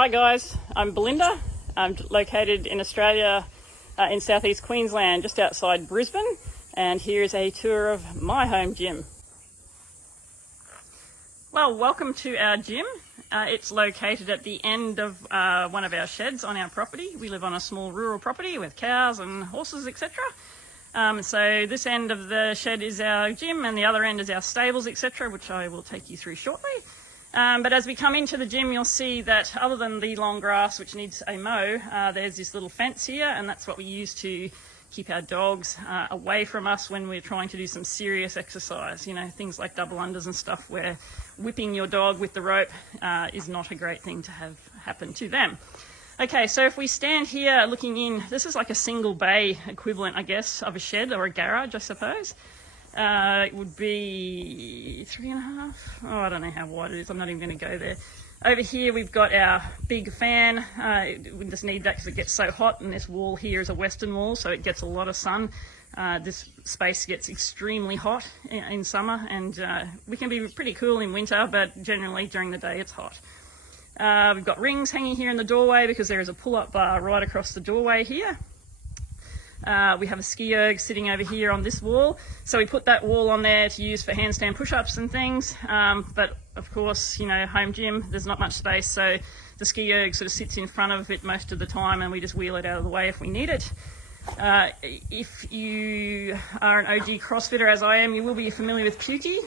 Hi guys, I'm Belinda. I'm located in Australia in southeast Queensland, just outside Brisbane, and here's a tour of my home gym. Well, welcome to our gym. It's located at the end of one of our sheds on our property. We live on a small rural property with cows and horses, etc. So this end of the shed is our gym and the other end is our stables, etc., which I will take you through shortly. But as we come into the gym, you'll see that other than the long grass, which needs a mow, there's this little fence here, and that's what we use to keep our dogs away from us when we're trying to do some serious exercise. You know, things like double unders and stuff where whipping your dog with the rope is not a great thing to have happen to them. Okay, so if we stand here looking in, this is like a single bay equivalent, I guess, of a shed or a garage, I suppose. It would be 3.5. Oh, I don't know how wide it is. I'm not even going to go there. Over here, we've got our big fan. We just need that because it gets so hot, and this wall here is a western wall, so it gets a lot of sun. This space gets extremely hot in summer, and we can be pretty cool in winter, but generally during the day it's hot. We've got rings hanging here in the doorway because there is a pull-up bar right across the doorway here. We have a ski erg sitting over here on this wall, so we put that wall on there to use for handstand push-ups and things, but of course, you know, home gym, there's not much space, so the ski erg sort of sits in front of it most of the time and we just wheel it out of the way if we need it. If you are an OG CrossFitter as I am, you will be familiar with Pukey.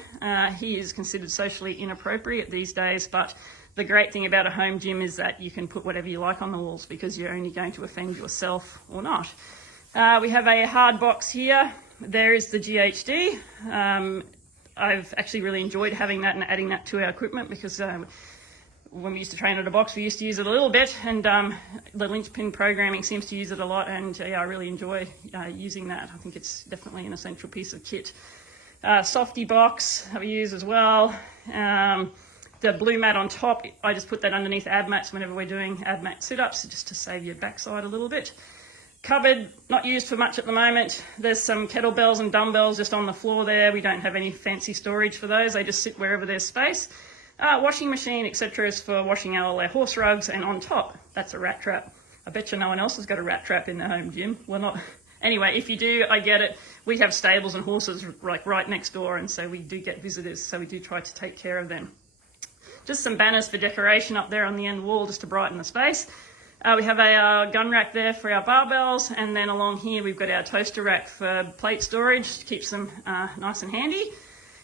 He is considered socially inappropriate these days, but the great thing about a home gym is that you can put whatever you like on the walls because you're only going to offend yourself or not. We have a hard box here. There is the GHD. I've actually really enjoyed having that and adding that to our equipment because when we used to train at a box, we used to use it a little bit, and the Linchpin programming seems to use it a lot, and yeah, I really enjoy using that. I think it's definitely an essential piece of kit. Softy box I use as well. The blue mat on top, I just put that underneath ab mats whenever we're doing ab mat sit-ups, just to save your backside a little bit. Cupboard, not used for much at the moment. There's some kettlebells and dumbbells just on the floor there. We don't have any fancy storage for those. They just sit wherever there's space. Washing machine, etc. is for washing all our horse rugs, and on top, that's a rat trap. I bet you no one else has got a rat trap in their home gym. Well, not. Anyway, if you do, I get it. We have stables and horses like right next door, and so we do get visitors, so we do try to take care of them. Just some banners for decoration up there on the end wall just to brighten the space. We have a gun rack there for our barbells, and then along here we've got our toaster rack for plate storage to keep them nice and handy.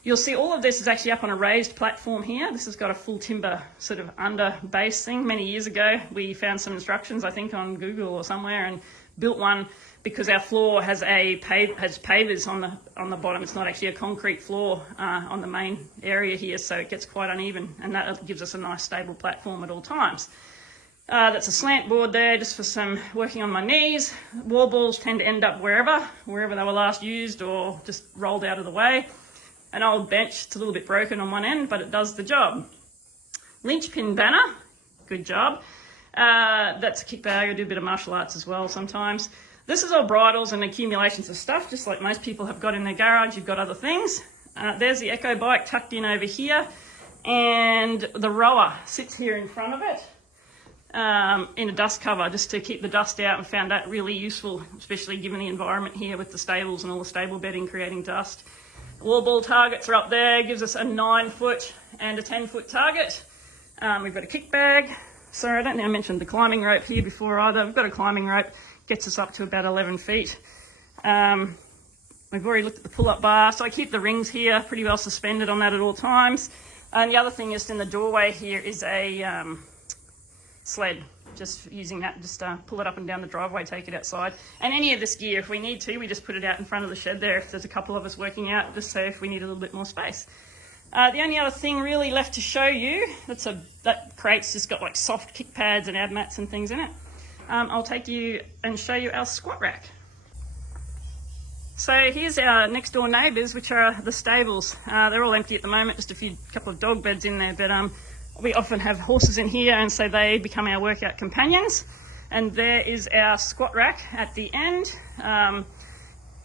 You'll see all of this is actually up on a raised platform here. This has got a full timber sort of under base thing. Many years ago we found some instructions, I think on Google or somewhere, and built one because our floor has pavers on the bottom. It's not actually a concrete floor on the main area here, so it gets quite uneven, and that gives us a nice stable platform at all times. That's a slant board there just for some working on my knees. Wall balls tend to end up wherever they were last used or just rolled out of the way. An old bench, it's a little bit broken on one end, but it does the job. Linchpin banner, good job. That's a kick bag. I do a bit of martial arts as well sometimes. This is all bridles and accumulations of stuff, just like most people have got in their garage. You've got other things. There's the Echo bike tucked in over here, and the rower sits here in front of it. In a dust cover just to keep the dust out, and found that really useful, especially given the environment here with the stables and all the stable bedding creating dust. Wall ball targets are up there, gives us a 9-foot and a 10-foot target. We've got a kick bag. Sorry, I don't think I mentioned the climbing rope here before either. We've got a climbing rope, gets us up to about 11 feet. We've already looked at the pull-up bar, so I keep the rings here pretty well suspended on that at all times. And the other thing just in the doorway here is a sled, just using that, just pull it up and down the driveway, take it outside. And any of this gear, if we need to, we just put it out in front of the shed there if there's a couple of us working out, just so if we need a little bit more space. The only other thing really left to show you, that crate's just got like soft kick pads and ab mats and things in it. I'll take you and show you our squat rack. So here's our next door neighbours, which are the stables. They're all empty at the moment, just a couple of dog beds in there, but we often have horses in here, and so they become our workout companions. And there is our squat rack at the end,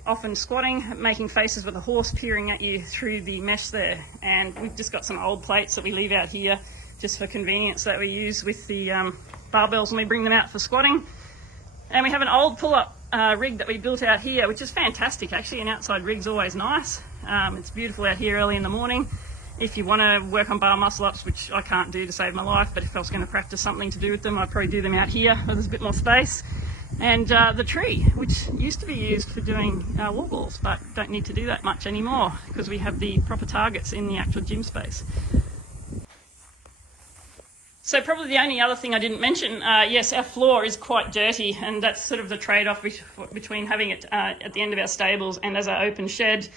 often squatting, making faces with a horse peering at you through the mesh there. And we've just got some old plates that we leave out here just for convenience, that we use with the barbells when we bring them out for squatting. And we have an old pull-up rig that we built out here, which is fantastic actually. An outside rig's always nice. It's beautiful out here early in the morning. If you want to work on bar muscle-ups, which I can't do to save my life, but if I was going to practice something to do with them, I'd probably do them out here where there's a bit more space. And the tree, which used to be used for doing wall balls, but don't need to do that much anymore because we have the proper targets in the actual gym space. So probably the only other thing I didn't mention, yes, our floor is quite dirty, and that's sort of the trade-off between having it at the end of our stables and as our open shed.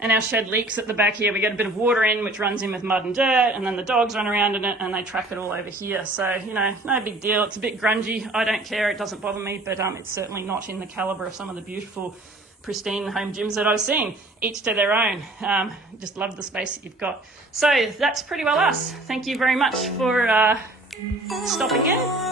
And our shed leaks at the back here. We get a bit of water in, which runs in with mud and dirt, and then the dogs run around in it and they track it all over here. So, you know, no big deal. It's a bit grungy. I don't care. It doesn't bother me, but it's certainly not in the calibre of some of the beautiful, pristine home gyms that I've seen. Each to their own. Just love the space that you've got. So that's pretty well us. Thank you very much for stopping in.